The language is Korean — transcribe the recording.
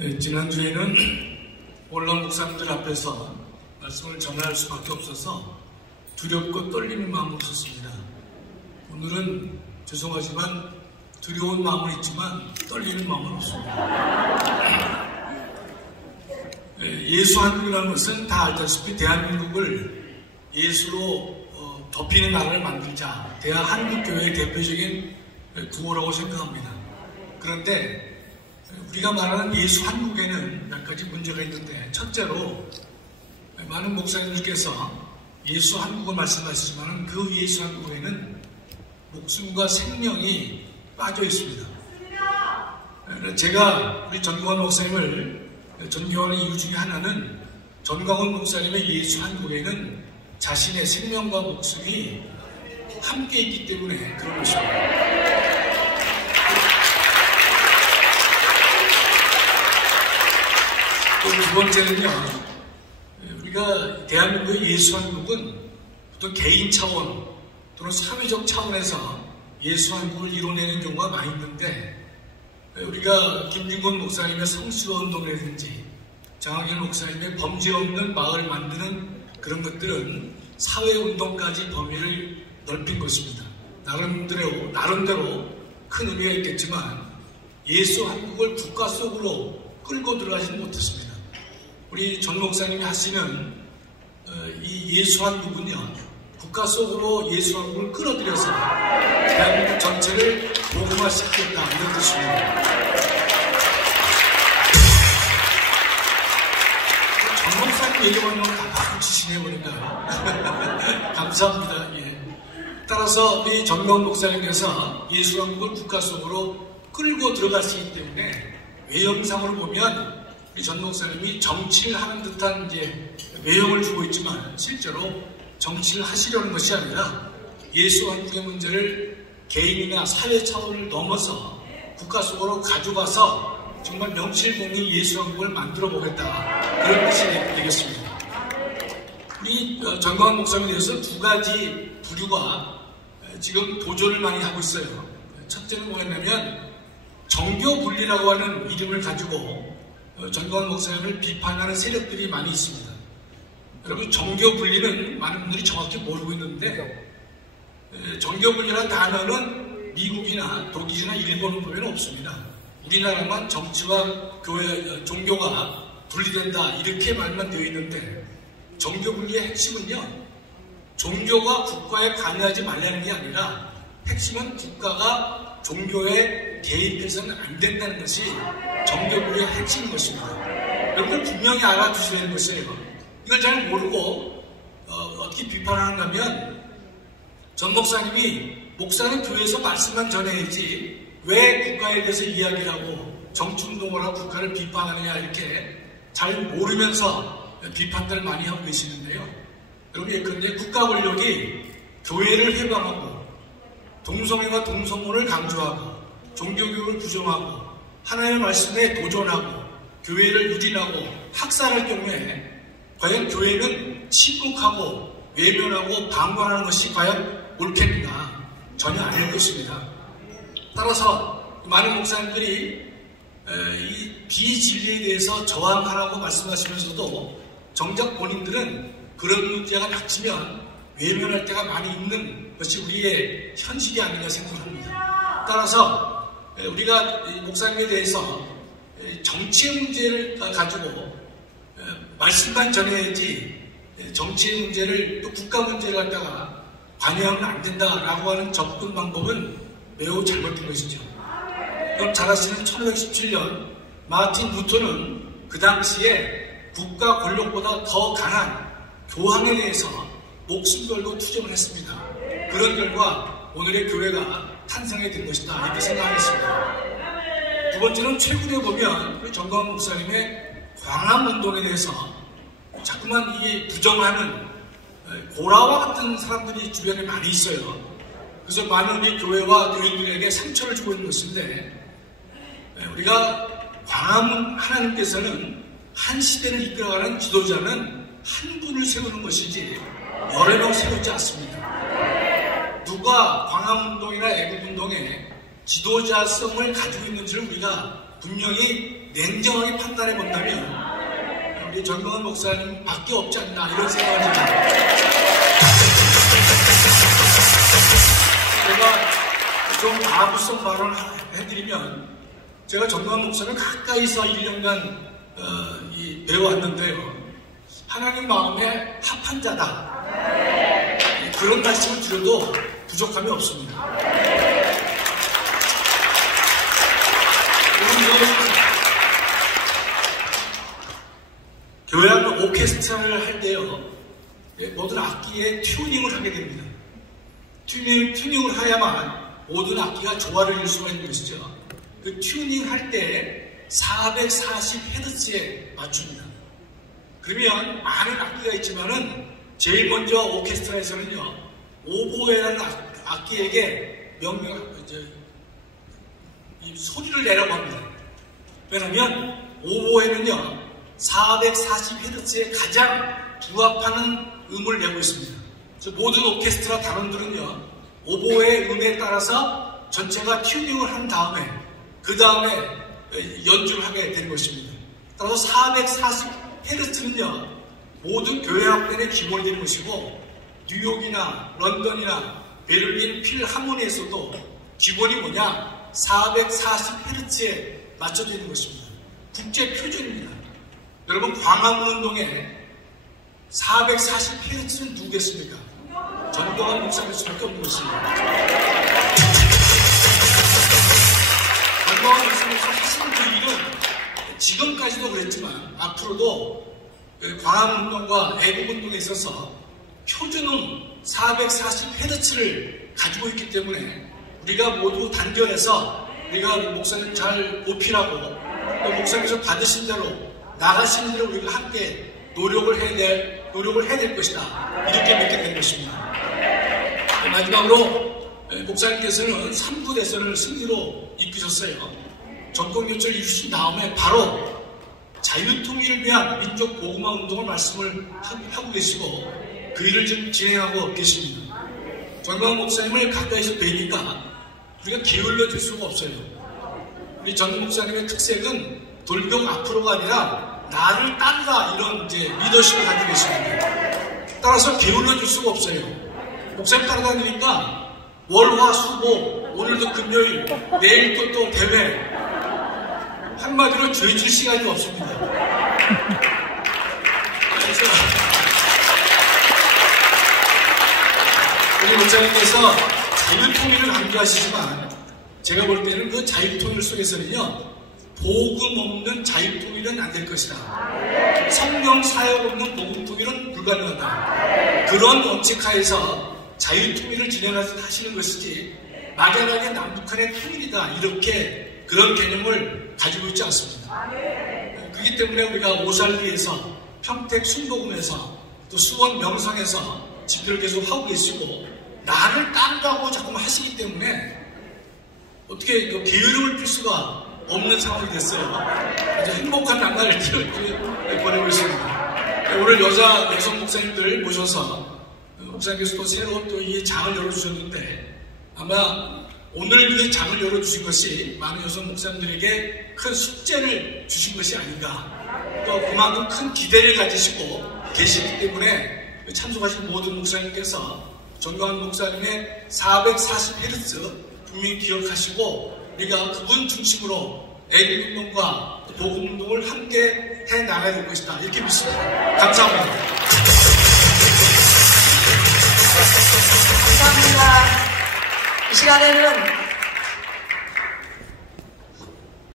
네, 지난주에는 언론 목사님들 앞에서 말씀을 전할 수밖에 없어서 두렵고 떨리는 마음으로 썼습니다. 오늘은 죄송하지만 두려운 마음은 있지만 떨리는 마음은 없습니다. 예수 한국이라는 것은 다 알다시피 대한민국을 예수로 덮이는 나라를 만들자, 대한민국교회의 대표적인 구호라고 생각합니다. 그런데 우리가 말하는 예수 한국에는 몇 가지 문제가 있는데, 첫째로 많은 목사님들께서 예수 한국을 말씀하시지만 그 예수 한국에는 목숨과 생명이 빠져 있습니다. 제가 우리 전광훈 목사님을 존경하는 이유 중에 하나는 전광훈 목사님의 예수 한국에는 자신의 생명과 목숨이 함께 있기 때문에 그런 것입니다. 또 두 번째는요, 우리가 대한민국의 예수 한국은 어떤 개인 차원 또는 사회적 차원에서 예수 한국을 이뤄내는 경우가 많이 있는데, 우리가 김진곤 목사님의 성수화 운동이라든지 장학현 목사님의 범죄 없는 마을 만드는 그런 것들은 사회운동까지 범위를 넓힌 것입니다. 나름대로 큰 의미가 있겠지만 예수 한국을 국가 속으로 끌고 들어가지는 못했습니다. 우리 전 목사님이 하시는 이 예수 한국은요, 국가 속으로 예수 한국을 끌어들여서 대한민국 전체를 복음화시키겠다, 이런 뜻입니다. 전 목사님 얘기만 하면 다 박수치시네 보니까 감사합니다. 예. 따라서 우리 전광훈 목사님께서 예수 한국을 국가 속으로 끌고 들어가시기 때문에 외형상으로 보면 우리 전 목사님이 정치를 하는 듯한 이제 외형을 주고 있지만 실제로 정치를 하시려는 것이 아니라 예수 한국의 문제를 개인이나 사회 차원을 넘어서 국가 속으로 가져가서 정말 명실공히 예수 한국을 만들어 보겠다, 그런 뜻이 되겠습니다. 우리 전광훈 목사님에 대해서 두 가지 부류가 지금 도전을 많이 하고 있어요. 첫째는 뭐였냐면 정교 분리라고 하는 이름을 가지고 전광훈 목사님을 비판하는 세력들이 많이 있습니다. 여러분, 정교 분리는 많은 분들이 정확히 모르고 있는데, 정교 분리라는 단어는 미국이나 독일이나 일본을 보면 없습니다. 우리나라만 정치와 교회, 종교가 분리된다, 이렇게 말만 되어 있는데, 정교 분리의 핵심은요, 종교가 국가에 관여하지 말라는 게 아니라 핵심은 국가가 종교에 개입해서는 안 된다는 것이 정교분리의 핵심인 것입니다. 여러분들 분명히 알아두셔야 하는 것이에요. 이걸 잘 모르고 어떻게 비판하는가 하면, 전 목사님이 목사는 교회에서 말씀만 전해야지 왜 국가에 대해서 이야기를 하고 정치운동을 하고 국가를 비판하느냐, 이렇게 잘 모르면서 비판들을 많이 하고 계시는데요. 여러분, 예컨대 국가 권력이 교회를 해방하고 동성애와 동성혼을 강조하고 종교교육을 부정하고 하나님의 말씀에 도전하고 교회를 유린하고 학살할 경우에 과연 교회는 침묵하고 외면하고 방관하는 것이 과연 옳겠는가? 전혀 아닐 것입니다. 따라서 많은 목사님들이 이 비진리에 대해서 저항하라고 말씀하시면서도 정작 본인들은 그런 문제가 닥치면 외면할 때가 많이 있는 것이 우리의 현실이 아닌가 생각합니다. 따라서 우리가 목사님에 대해서 정치의 문제를 가지고 말씀만 전해야지 정치의 문제를, 또 국가 문제를 갖다가 관여하면 안 된다라고 하는 접근 방법은 매우 잘못된 것이죠. 그럼 잘 아시는 1517년 마틴 루터는 그 당시에 국가 권력보다 더 강한 교황에 대해서 목숨 걸고 투쟁을 했습니다. 그런 결과 오늘의 교회가 탄생이 된 것이다, 이렇게 생각하겠습니다. 두 번째는 최근에 보면 우리 전광훈 목사님의 광화문운동에 대해서 자꾸만 이게 부정하는 고라와 같은 사람들이 주변에 많이 있어요. 그래서 많은 우리 교회와 교인들에게 상처를 주고 있는 것인데, 우리가 광화문 하나님께서는 한 시대를 이끌어가는 지도자는 한 분을 세우는 것이지 여러 명 세우지 않습니다. 누가 광화문운동이나 애국운동에 지도자성을 가지고 있는지를 우리가 분명히 냉정하게 판단해 본다면 우리 전광훈 목사님 밖에 없지 않나 이런 생각을 합니다. 제가 좀 아부성 발언을 해드리면 제가 전광훈 목사를 가까이서 1년간 배워왔는데요. 하나님 마음에 합한 자다. 그런 말씀을 드려도 부족함이 없습니다. 교회하는 오케스트라를 할 때요, 모든 악기에 튜닝을 하게 됩니다. 튜닝을 해야만 모든 악기가 조화를 이룰 수가 있는 것이죠. 그 튜닝 할 때 440Hz에 맞춥니다. 그러면 많은 악기가 있지만은 제일 먼저 오케스트라에서는요, 오보에라는 악기에게 이 소리를 내라고 합니다. 왜냐하면 오보에는요 440Hz에 가장 부합하는 음을 내고 있습니다. 그래서 모든 오케스트라 단원들은요 오보의 음에 따라서 전체가 튜닝을 한 다음에 그 다음에 연주를 하게 되는 것입니다. 따라서 440Hz는요 모든 교회악단의 기본이 되는 것이고 뉴욕이나 런던이나 베를린 필하모니에서도 기본이 뭐냐 440Hz에 맞춰져 있는 것입니다. 국제 표준입니다. 여러분 광화문운동에 440Hz는 누구겠습니까? 전광훈 목사님 수밖에 없는 것입니다. 전광훈 목사님께서 하시는 그 일은 지금까지도 그랬지만 앞으로도 광화문운동과 애국운동에 있어서 표준음 440Hz를 가지고 있기 때문에 우리가 모두 단결해서 우리가 목사님 잘 보필하고 또 목사님께서 받으신 대로 나가시는 대로 우리가 함께 노력을 해야 될 것이다. 이렇게 믿게 된 것입니다. 마지막으로 목사님께서는 3부 대선을 승리로 이끄셨어요. 전국요철 이루신 다음에 바로 자유통일을 위한 민족보고마 운동을 말씀을 하고 계시고 그 일을 지금 진행하고 계십니다. 전광훈 목사님을 가까이서 뵈니까 우리가 게을러 질 수가 없어요. 우리 전 목사님의 특색은 돌격 앞으로가 아니라 나를 따르라 이런 리더십을 가지고 계십니다. 따라서 게을러 질 수가 없어요. 목사님 따라다니니까 월화수목 오늘도 금요일 내일 또 대회 한마디로 죄질 시간이 없습니다. 그래서 우리 목사님께서 자유통일을 강조하시지만 제가 볼 때는 그 자유통일 속에서는요 복음 없는 자유통일은 안 될 것이다. 성령 사역 없는 복음통일은 불가능하다. 그런 원칙하에서 자유통일을 진행하시는 것이지 막연하게 남북한의 통일이다 이렇게 그런 개념을 가지고 있지 않습니다. 그렇기 때문에 우리가 오살리에서 평택 순복음에서 또 수원 명성에서 집회를 계속 하고 계시고 나를 따르라고 자꾸만 하시기 때문에 어떻게 게으름을 필 수가 없는 상황이 됐어요. 아주 행복한 나날을 보내고 있습니다. 오늘 여성 목사님들 모셔서 목사님께서 또 새로운 또 이 장을 열어주셨는데 아마 오늘 이 장을 열어주신 것이 많은 여성 목사님들에게 큰 숙제를 주신 것이 아닌가. 또 그만큼 큰 기대를 가지시고 계시기 때문에 참석하신 모든 목사님께서 전광훈 목사님의 440Hz 분명히 기억하시고 우리가 그분 중심으로 애국운동과 복음운동을 함께 해나가야 될 것이다 이렇게 믿습니다. 감사합니다. 감사합니다. 이 시간에는